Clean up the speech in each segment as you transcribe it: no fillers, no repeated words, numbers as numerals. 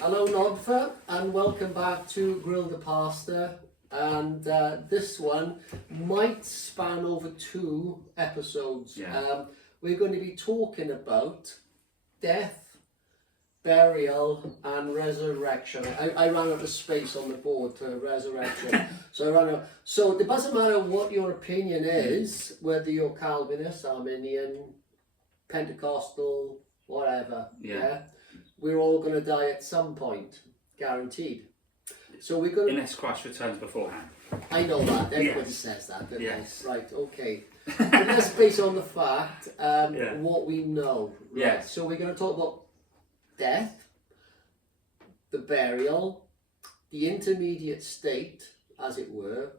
Hello Nodfa, and welcome back to Grill the Pasta. And this one might span over 2 episodes. Yeah. We're going to be talking about death, burial and resurrection. I ran out of space on the board to resurrection. So it doesn't matter what your opinion is, whether you're Calvinist, Arminian, Pentecostal, whatever. Yeah. We're all going to die at some point, guaranteed. So we're going to... Unless Christ returns beforehand. I know that, everybody Yes. says that, don't Yes. they? Right, okay. But let's base on the fact, what we know. Right? Yes. So we're going to talk about death, the burial, the intermediate state, as it were,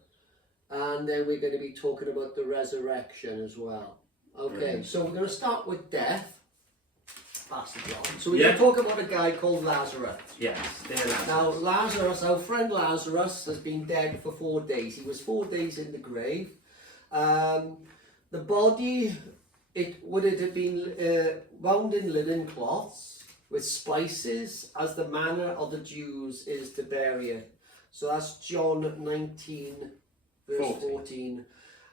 and then we're going to be talking about the resurrection as well. Okay, Brilliant. So we're going to start with death. Pastor John. So we're going to talk about a guy called Lazarus. Yes. Now Lazarus, our friend Lazarus, has been dead for 4 days. He was 4 days in the grave. The body, it would have been wound in linen cloths with spices, as the manner of the Jews is to bury it. So that's John 19, verse 14.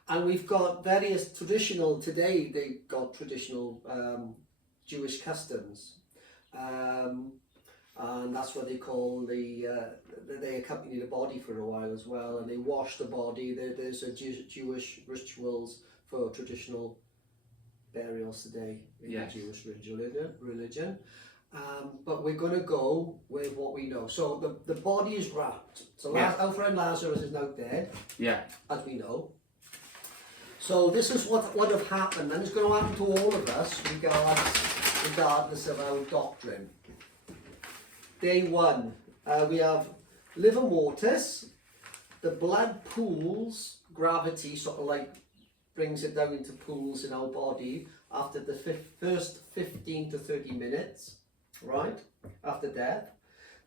And we've got various traditional, today they've got traditional Jewish customs. And that's what they call they accompany the body for a while as well, and they wash the body. There's a Jewish rituals for traditional burials today in the Jewish religion. But we're going to go with what we know. So the body is wrapped. So our friend Lazarus is now dead, as we know. So this is what would have happened, and it's going to happen to all of us regardless of our doctrine. Day 1, we have livor mortis. The blood pools, gravity sort of like brings it down into pools in our body after the first 15 to 30 minutes, right, after death.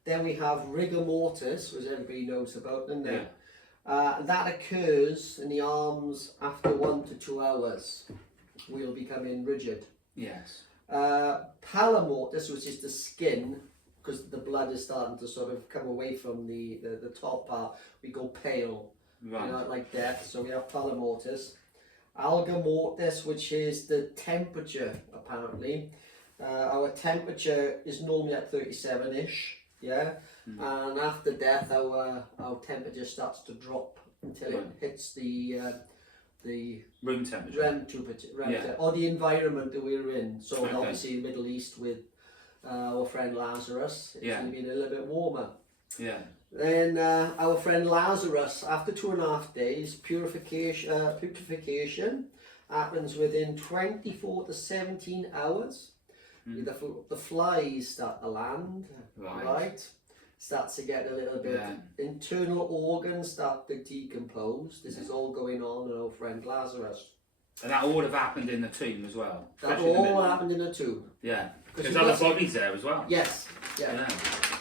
Then we have rigor mortis, which everybody knows about, doesn't they? That occurs in the arms after 1 to 2 hours. We'll become rigid. Yes. Pallor mortis, which is the skin, because the blood is starting to sort of come away from the top part, we go pale, Right. like death. So we have pallor mortis. Alga mortis, which is the temperature, apparently. Our temperature is normally at 37-ish, and after death our temperature starts to drop until it hits the room temperature. REM temperature, or the environment that we're in. So obviously the Middle East with our friend Lazarus, it's going to be a little bit warmer. Yeah. Then our friend Lazarus, after 2.5 days, putrefaction happens within 24 to 17 hours. The flies start to land, right? Starts to get a little bit, internal organs start to decompose. This is all going on in our friend Lazarus. And that all would have happened in the tomb as well. That all happened in the tomb. Yeah. Because other bodies there as well. Yes. Yeah.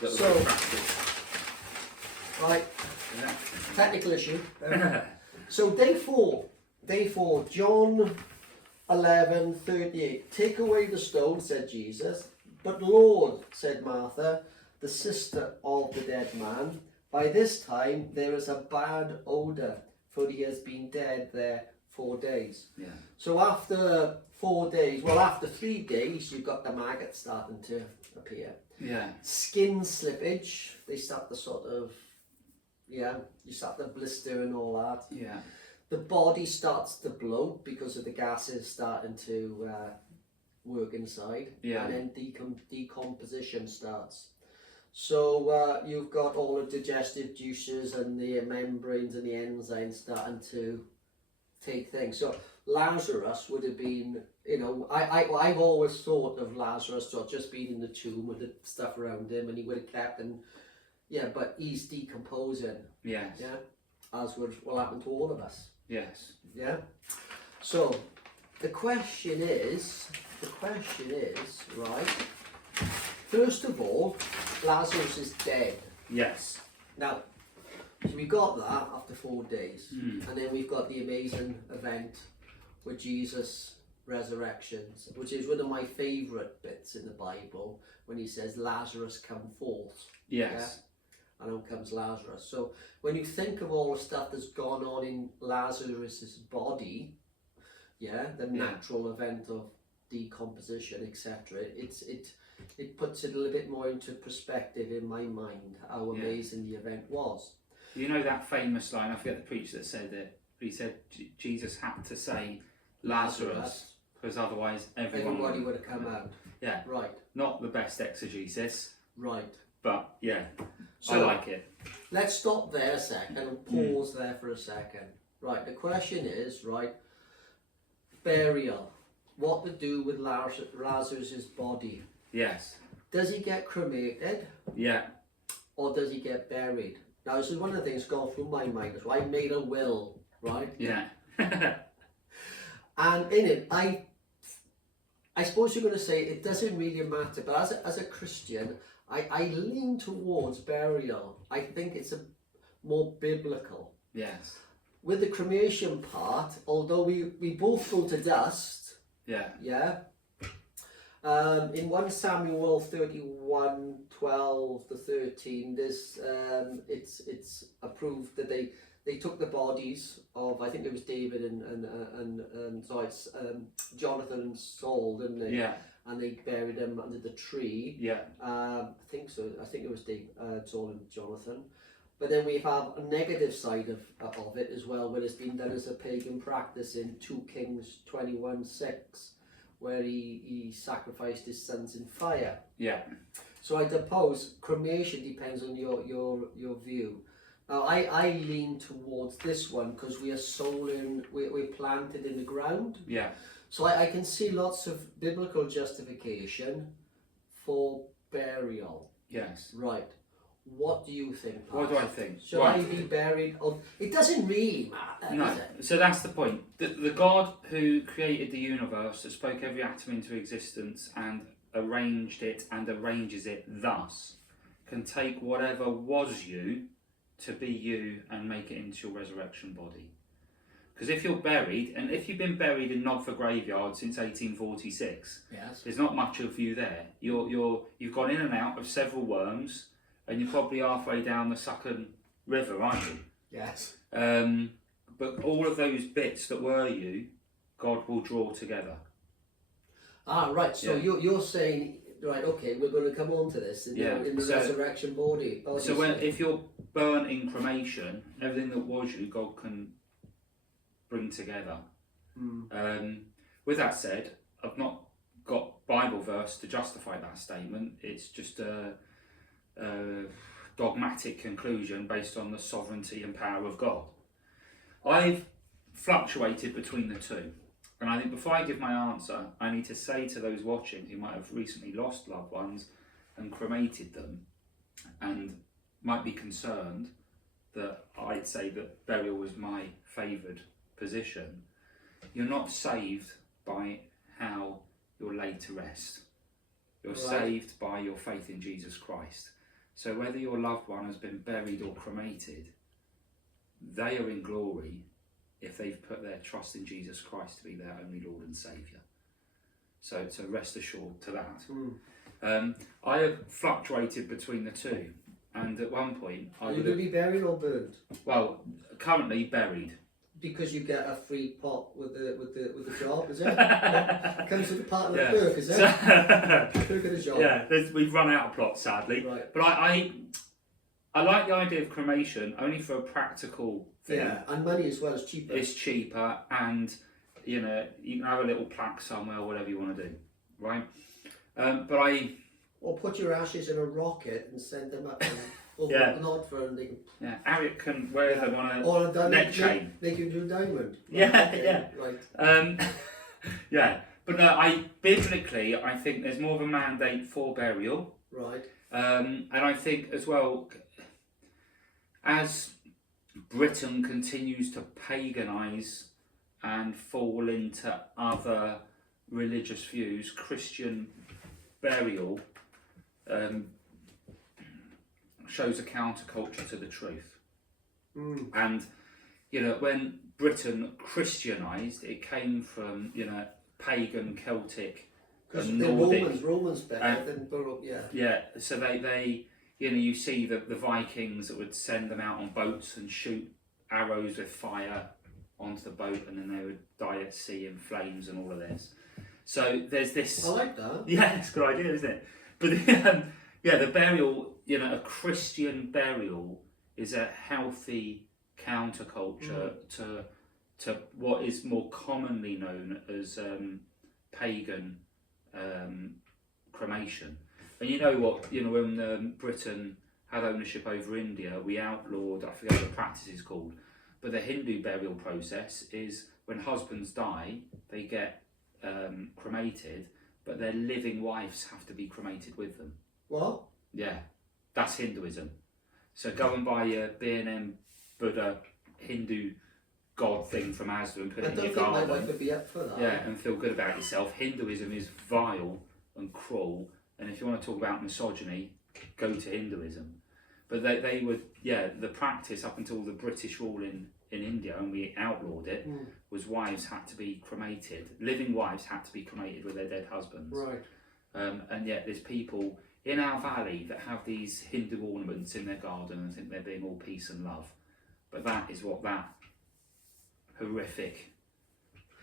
So, right. Yeah. Technical issue. So day 4, John 11:38. Take away the stone, said Jesus. But Lord, said Martha, the sister of the dead man, by this time there is a bad odour, for he has been dead there 4 days. Yeah. So after 4 days, well, after 3 days, you've got the maggots starting to appear. Yeah. Skin slippage, they start to sort of, you start to blister and all that. Yeah. The body starts to bloat because of the gases starting to work inside. Yeah. And then decomposition starts. So you've got all the digestive juices and the membranes and the enzymes starting to take things. So Lazarus would have been, I've always thought of Lazarus to have just been in the tomb with the stuff around him, and he would have kept, but he's decomposing. Yes. Yeah, as will happen to all of us. Yes. Yeah. So the question is, right? First of all, Lazarus is dead. Yes. Now, so we got that after 4 days, Mm. and then we've got the amazing event where Jesus resurrections, which is one of my favourite bits in the Bible, when he says, Lazarus come forth. Yes. Yeah? And out comes Lazarus. So when you think of all the stuff that's gone on in Lazarus's body, the natural event of decomposition, etc., it puts it a little bit more into perspective in my mind, how amazing the event was. You know that famous line, I forget the preacher that said it, but he said Jesus had to say Lazarus, because otherwise everybody would have come out. Yeah. Right. Not the best exegesis. Right. But yeah, so, I like it. Let's stop there a second and pause there for a second. Right, the question is, right, burial. What to do with Lazarus's body? Yes. Does he get cremated? Yeah. Or does he get buried? Now, this is one of the things going through my mind. So I made a will, right? Yeah. And in it, I suppose you're going to say it doesn't really matter, but as a Christian, I lean towards burial. I think it's a more biblical. Yes. With the cremation part, although we both go to dust. Yeah. Yeah. In 1 Samuel 31:12-13, there's it's approved that they took the bodies of, I think it was David and Jonathan and Saul, didn't they? Yeah. And they buried them under the tree. Yeah. I think so. I think it was Saul and Jonathan. But then we have a negative side of it as well, where it's been done as a pagan practice in 2 Kings 21:6, where he sacrificed his sons in fire. Yeah. So I suppose cremation depends on your view. Now I lean towards this one because we are we're planted in the ground. Yeah. So I can see lots of biblical justification for burial. Yes. Right. What do you think, Pat? What do I think? Should I be buried? It doesn't really matter, No. does it? So that's the point. The God who created the universe, that spoke every atom into existence and arranged it and arranges it thus, can take whatever was you to be you and make it into your resurrection body. Because if you're buried, and if you've been buried in Nodford Graveyard since 1846, yes, there's not much of you there. You've gone in and out of several worms, and you're probably halfway down the Sucken River, aren't you? yes. But all of those bits that were you, God will draw together. Ah, right. So you're saying, right? Okay, we're going to come on to this in the resurrection body. So if you're burnt in cremation, everything that was you, God can bring together. With that said, I've not got Bible verse to justify that statement. It's just a dogmatic conclusion based on the sovereignty and power of God. I've fluctuated between the two, and I think before I give my answer, I need to say to those watching who might have recently lost loved ones and cremated them and might be concerned that I'd say that burial was my favoured position, you're not saved by how you're laid to rest. You're saved by your faith in Jesus Christ. So whether your loved one has been buried or cremated, they are in glory if they've put their trust in Jesus Christ to be their only Lord and Saviour. So rest assured to that. I have fluctuated between the two, and at one point are you going to be buried or burned? Well, currently buried. Because you get a free pot with the job, is it? Comes with the part of the perk, is it? Perk of the job. Yeah, we've run out of plots, sadly. Right. But I like the idea of cremation only for a practical thing. Yeah, and money as well is cheaper. It's cheaper, and you can have a little plaque somewhere, whatever you want to do, right? Or put your ashes in a rocket and send them up over Nodford, and they can. Yeah, Harriet can wear them on or a neck chain. They can do diamond. Right. Yeah, but no, biblically, I think there's more of a mandate for burial. Right. And I think as well, as Britain continues to paganise and fall into other religious views, Christian burial shows a counterculture to the truth. And when Britain Christianised, it came from pagan, Celtic, Because and the Nordic. Romans better than Baroque, yeah. Yeah, so they you see the Vikings that would send them out on boats and shoot arrows with fire onto the boat, and then they would die at sea in flames and all of this. So there's this. I like that. Yeah, it's a good idea, isn't it? But the burial, a Christian burial is a healthy counterculture to what is more commonly known as pagan cremation. And you know what? When Britain had ownership over India, we outlawed, I forget what the practice is called, but the Hindu burial process is when husbands die, they get cremated, but their living wives have to be cremated with them. What? Yeah, that's Hinduism. So go and buy a B&M Buddha Hindu god thing from Asda and put I it in don't your think my garden. wife would be up for that. Yeah, and feel good about yourself. Hinduism is vile and cruel, and if you want to talk about misogyny, go to Hinduism. But they would, the practice up until the British rule in India, and we outlawed it, was wives had to be cremated. Living wives had to be cremated with their dead husbands. Right. And yet there's people in our valley that have these Hindu ornaments in their garden and think they're being all peace and love. But that is what that horrific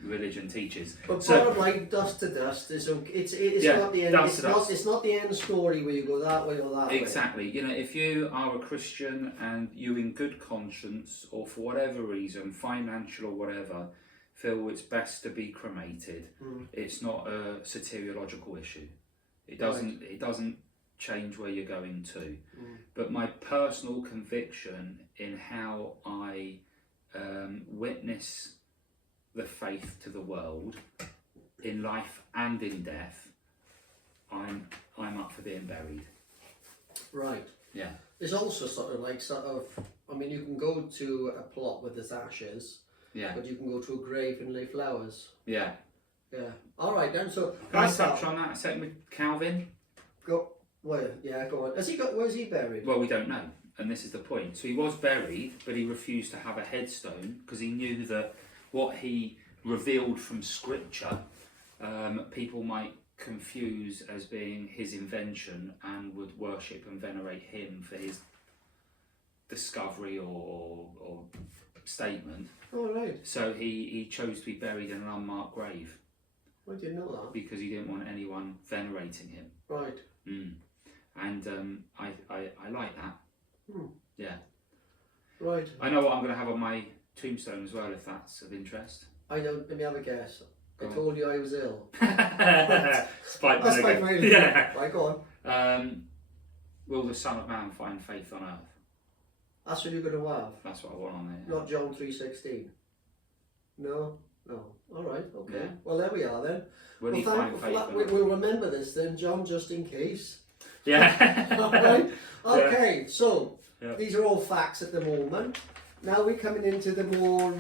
religion teaches. But So- bottom line, dust to dust is okay. It's Yeah, not the end. dust to dust. It's not the end story where you go that way or that way. Exactly. If you are a Christian and you in good conscience or for whatever reason, financial or whatever, feel it's best to be cremated, it's not a soteriological issue. It doesn't change where you're going to. But my personal conviction in how I witness the faith to the world in life and in death, I'm up for being buried. Right. Yeah. There's also I mean, you can go to a plot with its ashes, Yeah. but you can go to a grave and lay flowers. Yeah. Yeah. All right then. So Can I that's touch that. on that a second with Calvin? Go. Well, yeah. Go on. Where's he buried? Well, we don't know, and this is the point. So he was buried, but he refused to have a headstone because he knew that what he revealed from Scripture, people might confuse as being his invention and would worship and venerate him for his discovery or statement. All right. So he chose to be buried in an unmarked grave I didn't know that. because he didn't want anyone venerating him. Right. And I like that. Yeah. Right. I know what I'm going to have on my tombstone as well, if that's of interest. I don't. Let me have a guess. Go I on. told you I was ill. Spike That's Milligan. my really. Yeah. Right. Go on. Will the Son of Man find faith on earth? That's what you're going to have. That's what I want on there. Not John 3:16. No. All right. Okay. Yeah. Well, there we are then. Will he find faith on earth? We'll remember this then, John, just in case. Yeah. All right. Okay. So Yeah. these are all facts at the moment. Now we're coming into the more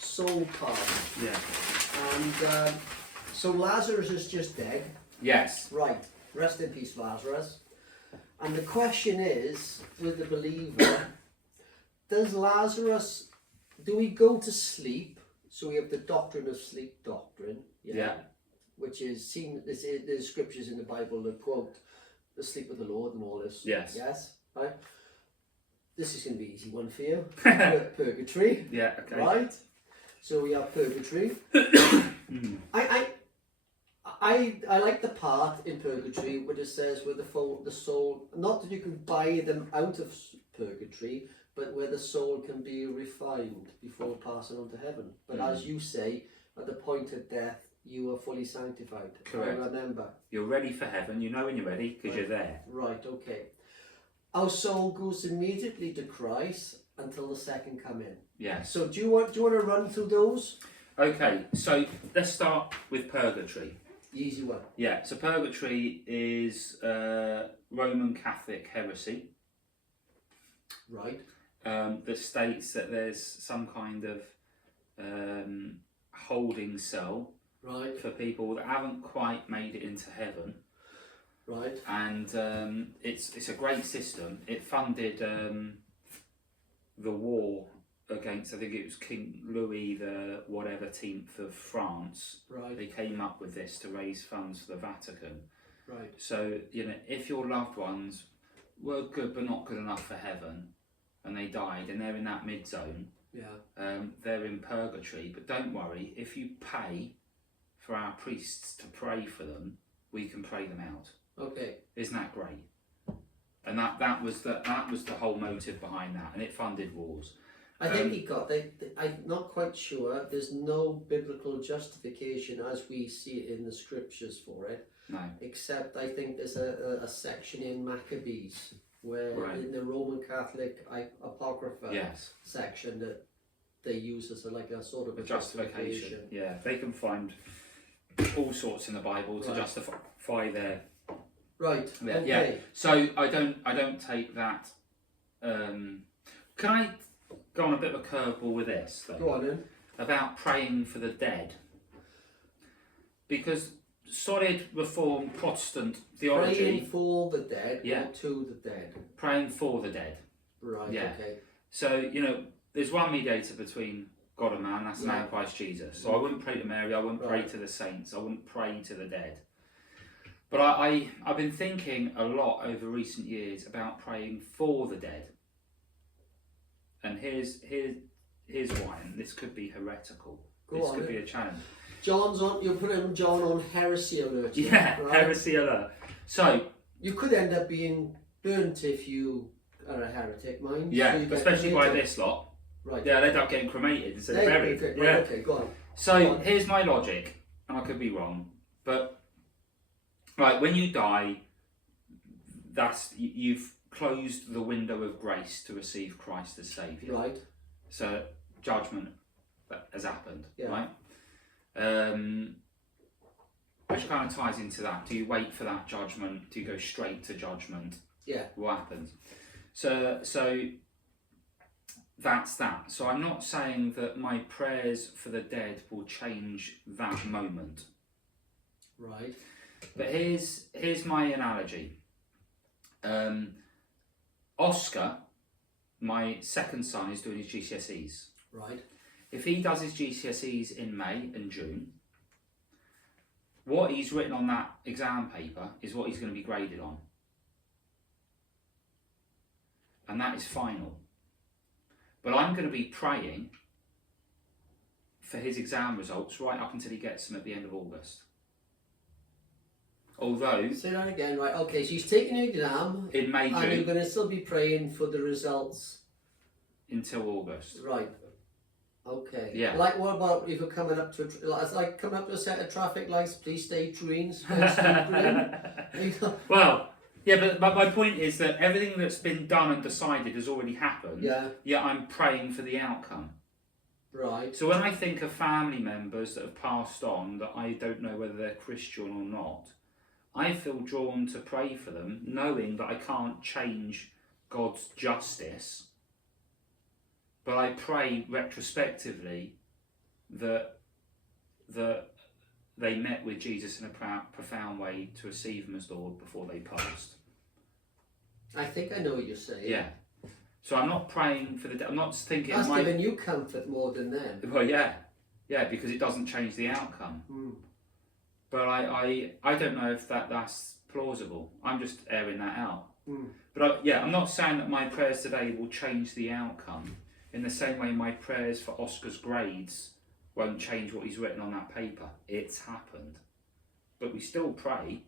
soul part, Yeah. and so Lazarus is just dead. Yes. Right. Rest in peace, Lazarus. And the question is, with the believer, do we go to sleep? So we have the doctrine of sleep doctrine. Yeah. Which is seen, there's scriptures in the Bible that quote the sleep of the Lord and all this. Yes. Yes. Right. This is going to be an easy one for you. Purgatory. Yeah. Okay. Right. So we have purgatory. I like the part in purgatory where it says where the soul, not that you can buy them out of purgatory, but where the soul can be refined before passing on to heaven. But as you say, at the point of death, you are fully sanctified. Correct. I remember. You're ready for heaven. You know when you're ready because you're there. Right. Okay. Our soul goes immediately to Christ until the second coming. Yes. So do you want to run through those? Okay. So let's start with purgatory. The easy one. Yeah. So purgatory is Roman Catholic heresy. Right. That states that there's some kind of holding cell Right. for people that haven't quite made it into heaven, Right. and it's a great system. It funded the war against, I think it was King Louis the whatever 10th of France. Right. They came up with this to raise funds for the Vatican. Right. So, if your loved ones were good but not good enough for heaven, and they died, and they're in that mid-zone, Yeah. they're in purgatory. But don't worry, if you pay for our priests to pray for them, we can pray them out. Okay. Isn't that great? And that was the whole motive behind that, and it funded wars. I think he got. I'm not quite sure. There's no biblical justification as we see it in the scriptures for it. No. Except I think there's a section in Maccabees where Right. in the Roman Catholic Apocrypha Yes. section that they use as a sort of The justification. Yeah, they can find all sorts in the Bible to Right. justify their. Right. Yeah, Okay. yeah. So I don't take that. Can I go on a bit of a curveball with this though? Go on then. About praying for the dead, because solid Reformed Protestant theology, Praying for the dead Yeah. or to the dead. praying for the dead. Right. Yeah. Okay. So there's one mediator between God and man. That's the man Christ Jesus. So I wouldn't pray to Mary. I wouldn't pray Right. to the saints. I wouldn't pray to the dead. But I've been thinking a lot over recent years about praying for the dead. And here's why, and this could be heretical. Go this on could then. be a challenge. John's on. You put him John on heresy alert. Yeah, Right? heresy alert. So You could end up being burnt if you are a heretic, mind. yeah, So you get especially by cremated. this lot. Right. Yeah, they end up getting cremated instead of buried. Okay. Yeah. Right, okay. Go on. So Go on. here's my logic, and I could be wrong, but right, when you die, you've closed the window of grace to receive Christ as Saviour. Right. So judgment has happened, Yeah. right? Which kind of ties into that. Do you wait for that judgment? Do you go straight to judgment? Yeah. What happens? So that's that. So I'm not saying that my prayers for the dead will change that moment. Right. But here's my analogy. Oscar, my second son, is doing his GCSEs. Right. If he does his GCSEs in May and June, what he's written on that exam paper is what he's going to be graded on. And that is final. But I'm going to be praying for his exam results right up until he gets them at the end of August. Although, Say that again. Right. Okay. So he's taking an exam, in May, and you're June, going to still be praying for the results. until August. Right. Okay. Yeah. Like, what about if you're coming up to it's like coming up to a set of traffic lights? Please stay green. Stay green. Well, yeah, but my point is that everything that's been done and decided has already happened. Yeah. Yet I'm praying for the outcome. Right. So when I think of family members that have passed on that I don't know whether they're Christian or not, I feel drawn to pray for them, knowing that I can't change God's justice. But I pray retrospectively that they met with Jesus in a profound way to receive him as Lord before they passed. I think I know what you're saying. Yeah. So I'm not praying for the. I'm not thinking. That's giving you comfort more than them. Well, yeah, because it doesn't change the outcome. Mm. But I don't know if that's plausible. I'm just airing that out. Mm. But I'm not saying that my prayers today will change the outcome. In the same way, my prayers for Oscar's grades won't change what he's written on that paper. It's happened. But we still pray,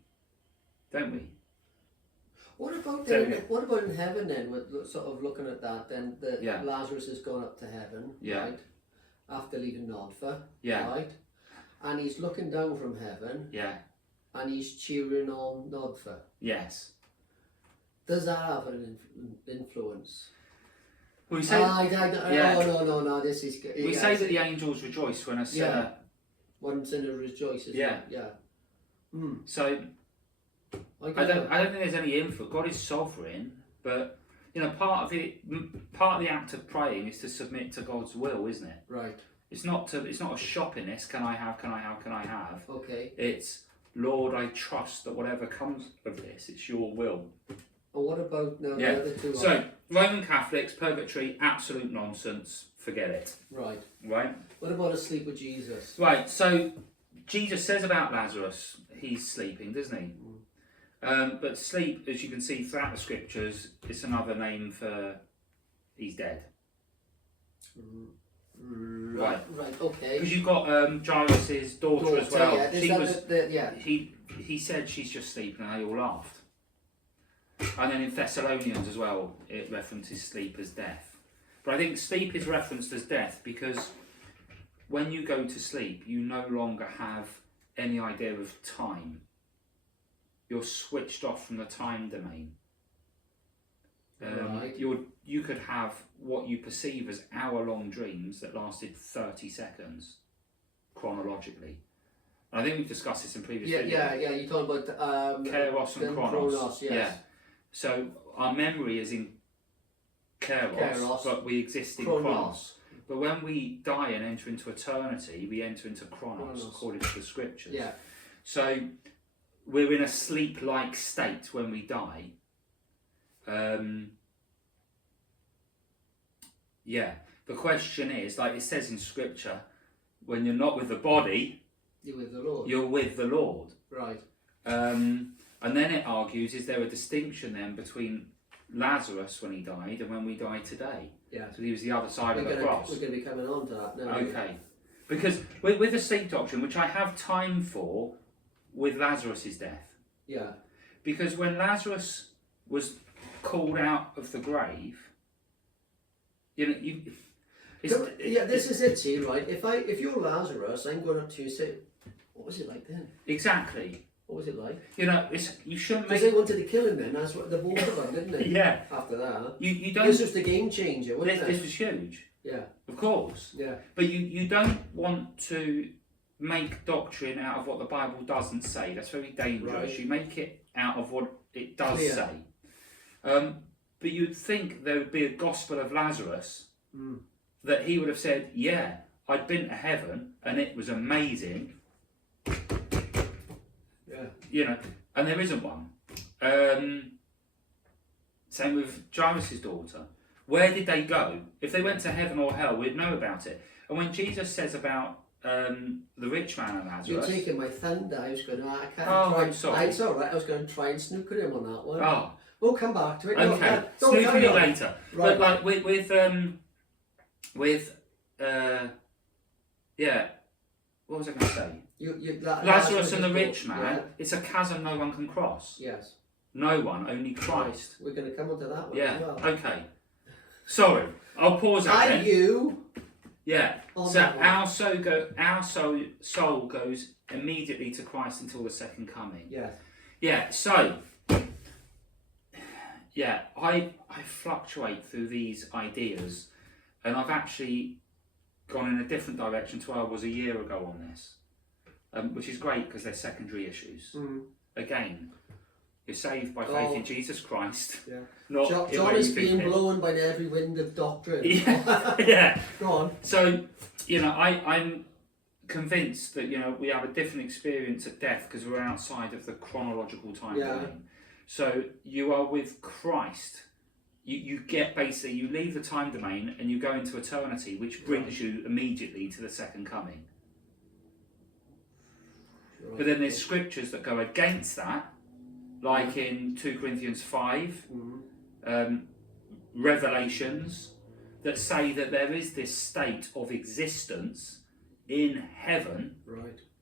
don't we? What about Don't then, what about in heaven then? We're sort of looking at that. Then Yeah. Lazarus has gone up to heaven, Yeah. right? After leaving Nodfa, Yeah, right? And he's looking down from heaven, yeah, and he's cheering on Nodfa. yes. Does that have an influence? We say, yeah. Oh, no, this is good. we say that the angels rejoice when a sinner. One sinner rejoices. Yeah. Yeah. Hmm. So I don't think there's any influence. God is sovereign, but part of the act of praying is to submit to God's will, isn't it? Right. It's not a shoppiness. Can I have? Okay. It's, Lord, I trust that whatever comes of this, it's your will. And what about now Yeah. the other two? So, Roman Catholics, purgatory, absolute nonsense. Forget it. Right. Right? What about asleep with Jesus? Right, so Jesus says about Lazarus, he's sleeping, doesn't he? But sleep, as you can see throughout the scriptures, is another name for he's dead. Right. Okay. Because you've got Jairus' daughter as well. Yeah. She was. Yeah. He said she's just sleeping, and they all laughed. And then in Thessalonians as well, it references sleep as death. But I think sleep is referenced as death because when you go to sleep, you no longer have any idea of time. You're switched off from the time domain. Right. You could have what you perceive as hour-long dreams that lasted 30 seconds, chronologically. And I think we've discussed this in previous videos. Yeah. You're talking about Kairos and Chronos. Yes. Yeah. So our memory is in Kairos, but we exist in Chronos. But when we die and enter into eternity, we enter into Chronos. According to the scriptures. Yeah. So we're in a sleep-like state when we die. The question is, like it says in scripture, when you're not with the body, you're with the Lord. You're with the Lord. Right. And then it argues, is there a distinction then between Lazarus when he died and when we die today? Yeah. So he was the other side of the cross. We're going to be coming on to that now. Okay. Because with the sleep doctrine, which I have time for, with Lazarus' death. Yeah. Because when Lazarus was called out of the grave, this is it, see, right? If you're Lazarus, I'm going up to you and say, what was it like then? Exactly. What was it like? You shouldn't Because they wanted to kill him then, that's what the both of them, didn't they? Yeah. After that. You don't. This was the game changer, wasn't it? This was huge. Yeah. Of course. Yeah. But you don't want to make doctrine out of what the Bible doesn't say. That's very dangerous. Right. You make it out of what it does Clear. say. But you'd think there would be a gospel of Lazarus that he would have said, yeah, I'd been to heaven and it was amazing. Yeah. And there isn't one. Same with Jairus' daughter. Where did they go? If they went to heaven or hell, we'd know about it. And when Jesus says about the rich man and Lazarus... You're taking my thunder. I was going to... I can't Oh, try. I'm sorry. It's all right. I was going to try and snooker him on that one. Oh. We'll come back to it. Okay. No, Snooker you later. Right. But like with what was I going to say? Lazarus and the rich man, it's a chasm no one can cross. Yes. No one, only Christ. We're going to come on to that one Yeah, as well. okay. Sorry, I'll pause that then. you. Yeah, On so that one. our soul goes immediately to Christ until the second coming. Yes. Yeah, so, yeah, I fluctuate through these ideas and I've actually gone in a different direction to where I was a year ago on this, which is great because they're secondary issues. Again, you're saved by faith in Jesus Christ. Yeah. Not John is being blown by every wind of doctrine. Yeah. Yeah. Go on. So, I'm convinced that, we have a different experience at death because we're outside of the chronological time domain. So you are with Christ. You get basically, you leave the time domain and you go into eternity, which brings you immediately to the second coming. Right. But then there's scriptures that go against that, like in 2 Corinthians 5, Revelations, that say that there is this state of existence in heaven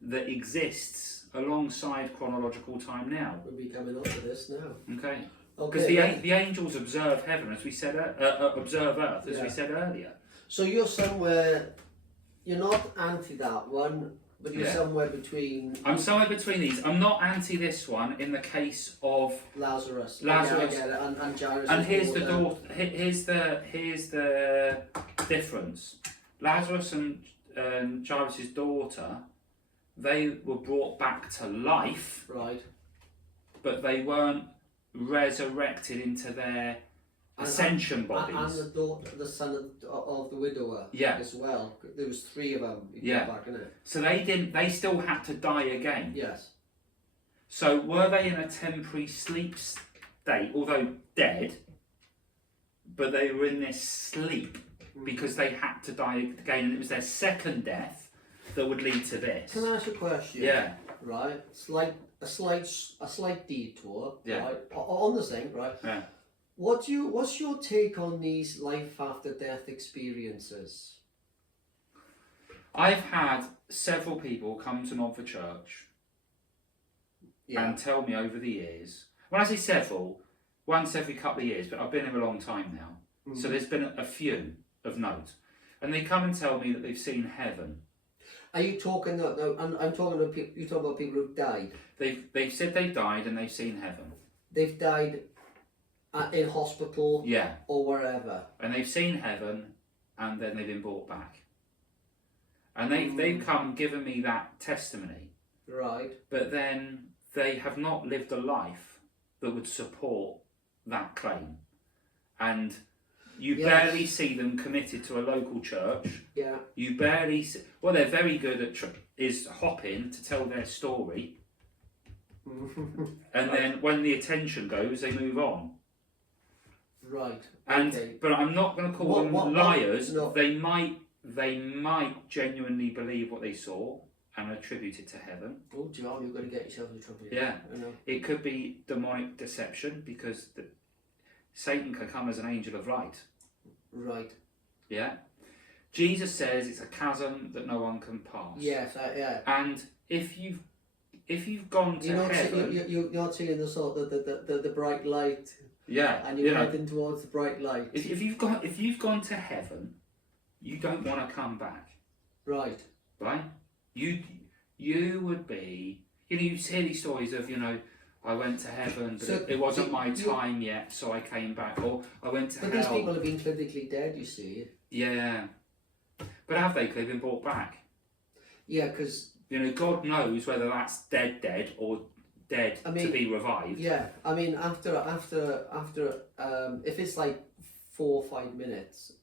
that exists alongside chronological time now. We'll be coming on to this now. Okay. Okay. Because the angels observe heaven, as we said, observe earth, as we said earlier. So you're somewhere, you're not anti that one, but you're somewhere between. I'm somewhere between these. I'm not anti this one in the case of Lazarus. Yeah, and Jairus. And here's the daughter. Here's the difference. Lazarus and Jairus' daughter, they were brought back to life. Right. But they weren't resurrected into their ascension bodies. And the daughter, the son of the widower. Yeah. As well. There was 3 of them. Back, innit? So they didn't. They still had to die again. Yes. So were they in a temporary sleep state, although dead, but they were in this sleep because they had to die again, and it was their second death that would lead to this. Can I ask a question? Yeah. Right. It's like a slight detour. Yeah. Right. On the thing. Right. Yeah. What's your take on these life after death experiences? I've had several people come to Montfort Church and tell me over the years. When I say several, once every couple of years, but I've been here a long time now. So there's been a few of note, and they come and tell me that they've seen heaven. Are you talking? No, I'm talking about people. You talking about people who've died. They've said they've died and they've seen heaven. They've died in hospital. Yeah. Or wherever. And they've seen heaven, and then they've been brought back. And they've come given me that testimony. Right. But then they have not lived a life that would support that claim. And you barely see them committed to a local church. Yeah. You barely see, what they're very good at is hopping to tell their story. And then when the attention goes, they move on. Right. And okay. But I'm not going to call them liars. No. They might genuinely believe what they saw and attribute it to heaven. Oh, John, you're going to get yourself in trouble. Yeah. I know. It could be demonic deception because Satan can come as an angel of light. Right. Yeah. Jesus says it's a chasm that no one can pass. Yes. Yeah. And if you've gone to heaven, you're not seeing the sort of the bright light. Yeah. And you're heading towards the bright light. If you've gone to heaven, you don't want to come back. Right. Right? You would be, you hear these stories of, I went to heaven, but it wasn't my time yet, so I came back. Or I went to hell. But these people have been clinically dead, you see. Yeah. But have they been brought back? Yeah, because... God knows whether that's dead or dead to be revived. Yeah, I mean, after if it's like 4 or 5 minutes,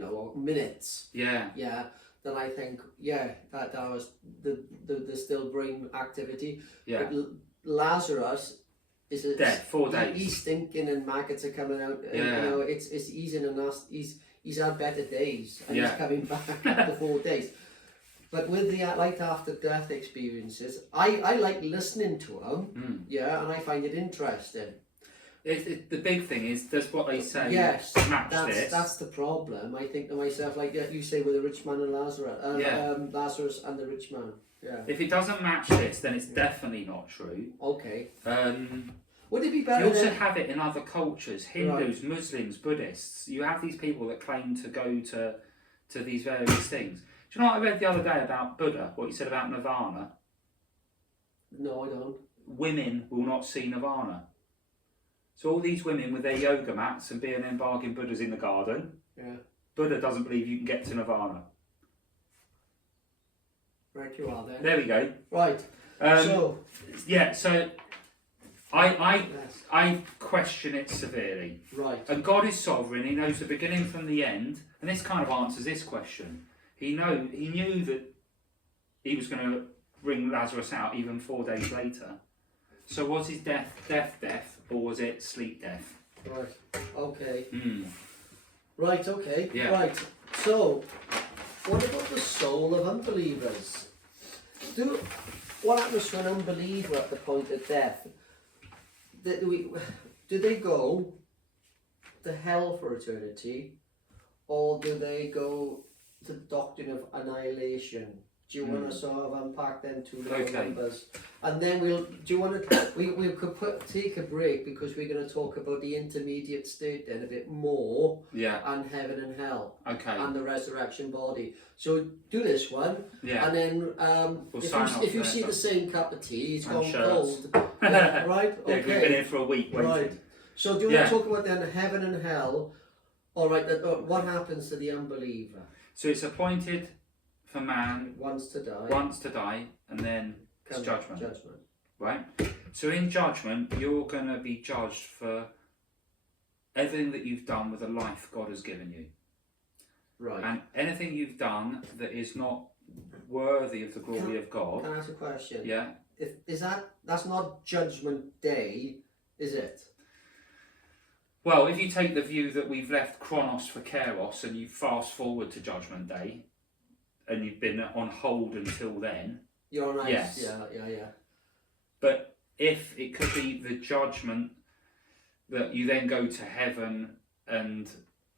or minutes. Yeah. Yeah. Then I think, that was the still brain activity. Yeah. But Lazarus is dead 4 days. He's stinking and maggots are coming out. And, Yeah. He's in a nasty. He's had better days and he's coming back after 4 days. But with the light after death experiences, I like listening to them. Yeah, and I find it interesting. The big thing is, does what they say match this? That's the problem. I think to myself, like you say with the rich man and Lazarus, Lazarus and the rich man. Yeah. If it doesn't match this, then it's definitely not true. Okay. Would it be better? You also have it in other cultures: Hindus, Muslims, Buddhists. You have these people that claim to go to these various things. Do you know what I read the other day about Buddha? What he said about Nirvana? No, I don't. Women will not see Nirvana. So all these women with their yoga mats and B&M bargain Buddhas in the garden, Buddha doesn't believe you can get to Nirvana. Right, you are there. There we go. Right. So I question it severely. Right. And God is sovereign. He knows the beginning from the end, and this kind of answers this question. He knew that he was going to bring Lazarus out even 4 days later. So was his death, or was it sleep death? Right. Okay. Right. Okay. Yeah. Right. So, what about the soul of unbelievers? What happens to an unbeliever at the point of death? Do they go to hell for eternity, or do they go to the doctrine of annihilation? Do you want to sort of unpack them two little numbers? And then we could take a break because we're going to talk about the intermediate state then a bit more. Yeah. And heaven and hell. Okay. And the resurrection body. So do this one. Yeah. And then if you see the same cup of tea, it's gone cold. Yeah, right? Okay. Yeah, we've been here for a week waiting. Right. So do you want to talk about then heaven and hell? All right. What happens to the unbeliever? So it's appointed for man once to die, and then it's judgment. Judgment. Right? So in judgment, you're going to be judged for everything that you've done with the life God has given you. Right. And anything you've done that is not worthy of the glory of God. Can I ask a question? Yeah. That's not Judgment Day, is it? Well, if you take the view that we've left Chronos for Kairos and you fast forward to Judgment Day, and you've been on hold until then, You're on ice. Yes. Yeah. but if it could be the judgment that you then go to heaven and,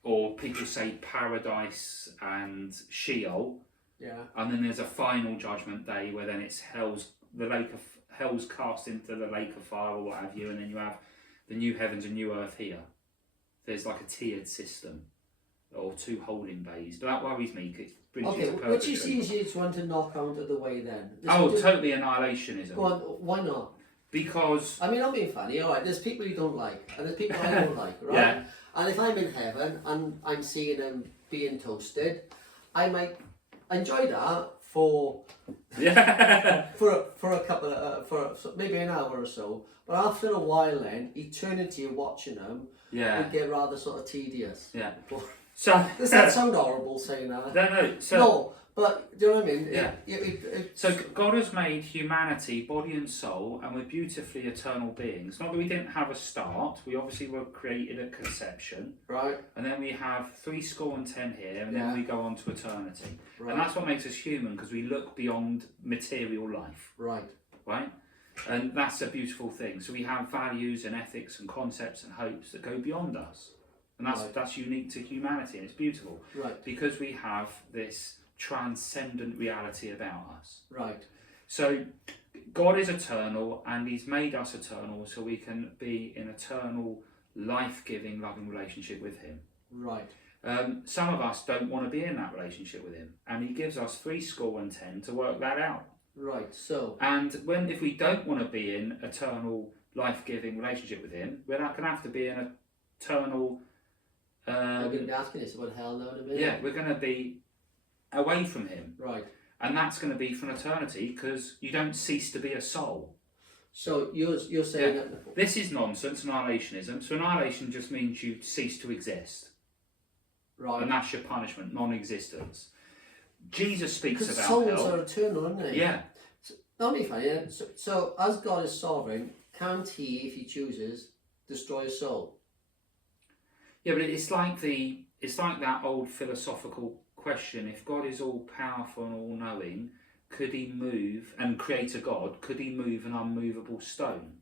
or people say paradise and Sheol, Yeah. and then there's a final Judgment Day where then it's hell's cast into the lake of fire or what have you, and then you have the new heavens and new earth here. There's like a tiered system or 2 holding bays, but that worries me. It brings Okay, you to which purgatory. is the easiest one to knock out of the way then? Totally annihilationism. Go on, why not? Because I mean, I'm being funny, alright, there's people you don't like, and there's people I don't like, right? Yeah. And if I'm in heaven and I'm seeing them being toasted, I might enjoy that for yeah, for a couple of, for maybe an hour or so, but after a while then, eternity of watching them would get rather sort of tedious. yeah. But So does that sound horrible saying that? no. So No, but do you know what I mean? Yeah. It, So God has made humanity, body and soul, and we're beautifully eternal beings. Not that we didn't have a start. We obviously were created at conception, right, and then we have 70 here, and Yeah. then we go on to eternity. right, And that's what makes us human, because we look beyond material life, right, right? And that's a beautiful thing. So we have values and ethics and concepts and hopes that go beyond us, and Right. that's unique to humanity, and it's beautiful right, because we have this transcendent reality about us. right, So God is eternal, and He's made us eternal so we can be in eternal, life-giving, loving relationship with Him. right, Some of us don't want to be in that relationship with Him, and He gives us 10 to work that out. right. So, And if we don't want to be in eternal, life-giving relationship with Him, we're not going to have to be in eternal. I'm going to be asking this about hell now in a minute. Yeah, we're going to be away from Him. Right. And that's going to be for an eternity, because you don't cease to be a soul. So you're saying that. This is nonsense, annihilationism. So annihilation just means you cease to exist. Right. And that's your punishment, non-existence. Jesus speaks Because about souls hell. are eternal, aren't they? Yeah, Not me funny. Yeah? So as God is sovereign, can't He, if He chooses, destroy a soul? yeah, but it's like that old philosophical question: if God is all powerful and all knowing, could He move and create a God? Could He move an unmovable stone?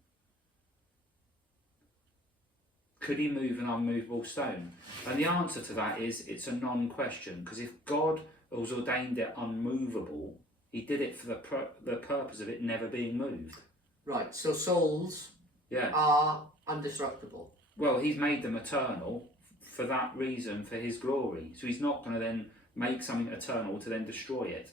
Could He move an unmovable stone? And the answer to that is it's a non-question, because if God has ordained it unmovable, He did it for the purpose of it never being moved. Right. So souls Yeah. are indestructible. Well, He's made them eternal for that reason, for His glory. So He's not going to then make something eternal to then destroy it,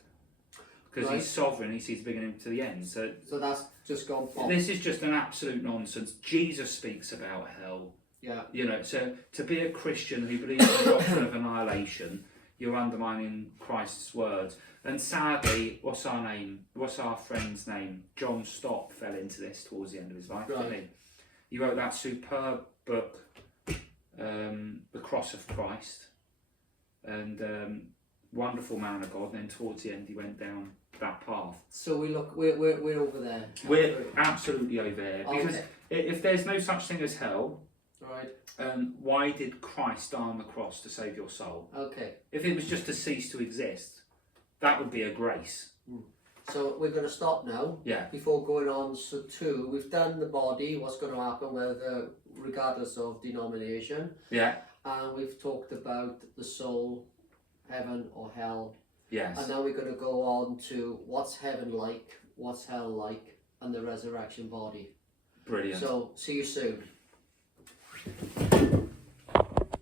because Right. He's sovereign. He sees the beginning to the end. So that's just gone pop. this is just an absolute nonsense. Jesus speaks about hell. Yeah. You know, so to be a Christian who believes in the doctrine of annihilation, you're undermining Christ's words. And sadly, what's our friend's name? John Stott fell into this towards the end of his life, didn't he? He wrote that superb book, The Cross of Christ, and wonderful man of God. And then towards the end, he went down that path. So we're over there. We're absolutely over there, because Okay. if there's no such thing as hell, Right. why did Christ die on the cross to save your soul? Okay. If it was just to cease to exist, that would be a grace. So we're going to stop now. Yeah. Before going on to we've done the body, what's going to happen, whether regardless of denomination, Yeah. and we've talked about the soul, heaven or hell, Yes. and now we're going to go on to what's heaven like, what's hell like, and the resurrection body. Brilliant. So see you soon.